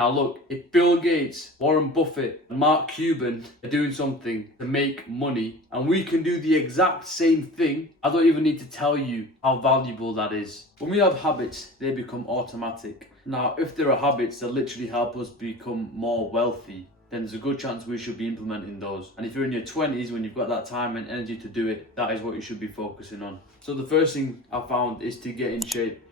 Now look, if Bill Gates, Warren Buffett, and Mark Cuban are doing something to make money, and we can do the exact same thing, I don't even need to tell you how valuable that is. When we have habits, they become automatic. Now, if there are habits that literally help us become more wealthy, then there's a good chance we should be implementing those. And if you're in your 20s, when you've got that time and energy to do it, that is what you should be focusing on. So the first thing I found is to get in shape.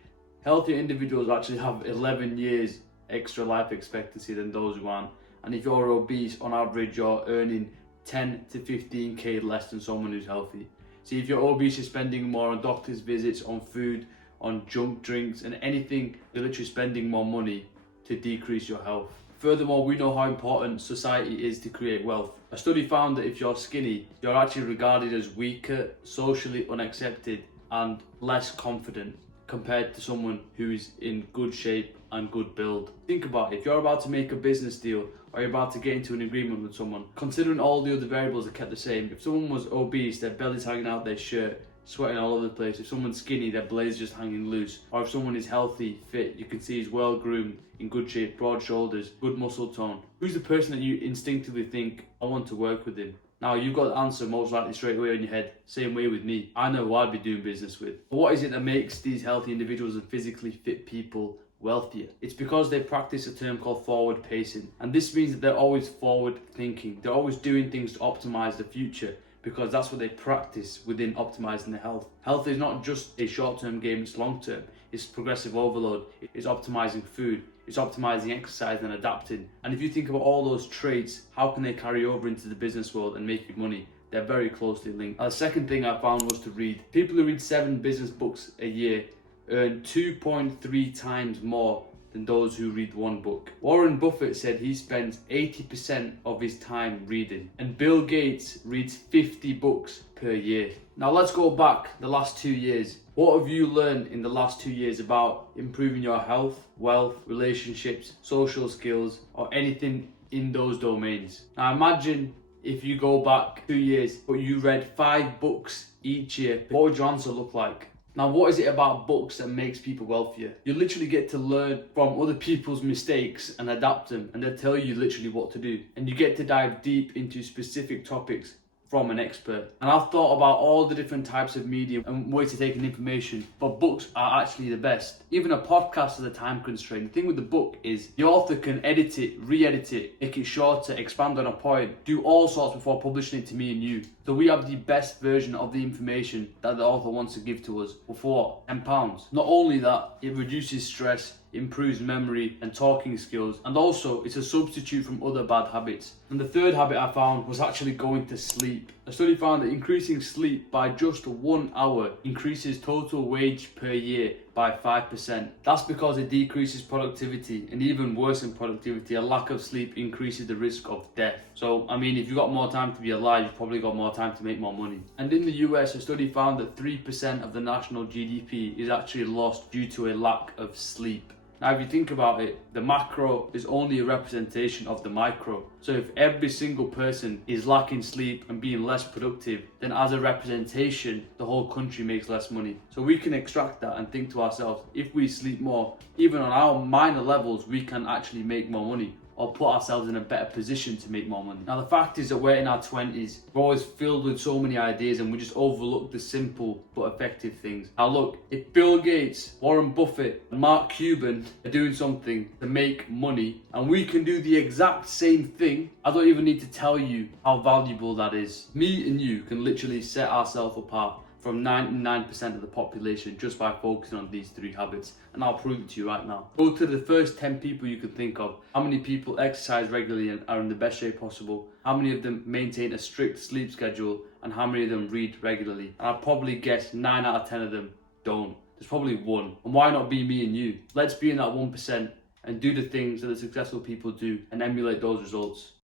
Healthier individuals actually have 11 years extra life expectancy than those who aren't. And if you're obese, on average, you're earning 10 to 15k less than someone who's healthy. See, if you're obese, you're spending more on doctor's visits, on food, on junk drinks, and anything. You're literally spending more money to decrease your health. Furthermore, we know how important society is to create wealth. A study found that if you're skinny, you're actually regarded as weaker, socially unaccepted, and less confident compared to someone who's in good shape and good build. Think about it, if you're about to make a business deal or you're about to get into an agreement with someone, considering all the other variables are kept the same, if someone was obese, their belly's hanging out their shirt, sweating all over the place, if someone's skinny, their blade's just hanging loose, or if someone is healthy, fit, you can see he's well groomed, in good shape, broad shoulders, good muscle tone, who's the person that you instinctively think, I want to work with him? Now, you've got the answer most likely straight away in your head. Same way with me. I know who I'd be doing business with. But what is it that makes these healthy individuals and physically fit people wealthier? It's because they practice a term called forward pacing. And this means that they're always forward thinking. They're always doing things to optimize the future, because that's what they practice within optimizing their health. Health is not just a short-term game, it's long-term. It's progressive overload, it's optimizing food, it's optimizing exercise and adapting. And if you think about all those traits, how can they carry over into the business world and make you money? They're very closely linked. The second thing I found was to read. People who read 7 business books a year earn 2.3 times more than those who read 1 book. Warren Buffett said he spends 80% of his time reading, and Bill Gates reads 50 books per year. Now let's go back the last 2 years. What have you learned in the last 2 years about improving your health, wealth, relationships, social skills, or anything in those domains? Now imagine if you go back 2 years, but you read 5 books each year. What would your answer look like? Now, what is it about books that makes people wealthier? You literally get to learn from other people's mistakes and adapt them, and they'll tell you literally what to do. And you get to dive deep into specific topics from an expert. And I've thought about all the different types of media and ways to take in information, but books are actually the best. Even a podcast has a time constraint. The thing with the book is the author can edit it, re-edit it, make it shorter, expand on a point, do all sorts before publishing it to me and you. So we have the best version of the information that the author wants to give to us for £10. Not only that, it reduces stress, improves memory and talking skills, and also it's a substitute from other bad habits. And the third habit I found was actually going to sleep. A study found that increasing sleep by just 1 hour increases total wage per year by 5%. That's because it decreases productivity, and even worse than productivity, a lack of sleep increases the risk of death. So, I mean, if you've got more time to be alive, you've probably got more time to make more money. And in the US, a study found that 3% of the national GDP is actually lost due to a lack of sleep. Now, if you think about it, the macro is only a representation of the micro. So if every single person is lacking sleep and being less productive, then as a representation, the whole country makes less money. So we can extract that and think to ourselves, if we sleep more, even on our minor levels, we can actually make more money, or put ourselves in a better position to make more money. Now the fact is that we're in our 20s, we're always filled with so many ideas and we just overlook the simple but effective things. Now look, if Bill Gates, Warren Buffett, and Mark Cuban are doing something to make money, and we can do the exact same thing, I don't even need to tell you how valuable that is. Me and you can literally set ourselves apart from 99% of the population just by focusing on these 3 habits, and I'll prove it to you right now. Go to the first 10 people you can think of. How many people exercise regularly and are in the best shape possible? How many of them maintain a strict sleep schedule? And how many of them read regularly? And I'd probably guess 9 out of 10 of them don't. There's probably 1. And why not be me and you? Let's be in that 1% and do the things that the successful people do and emulate those results.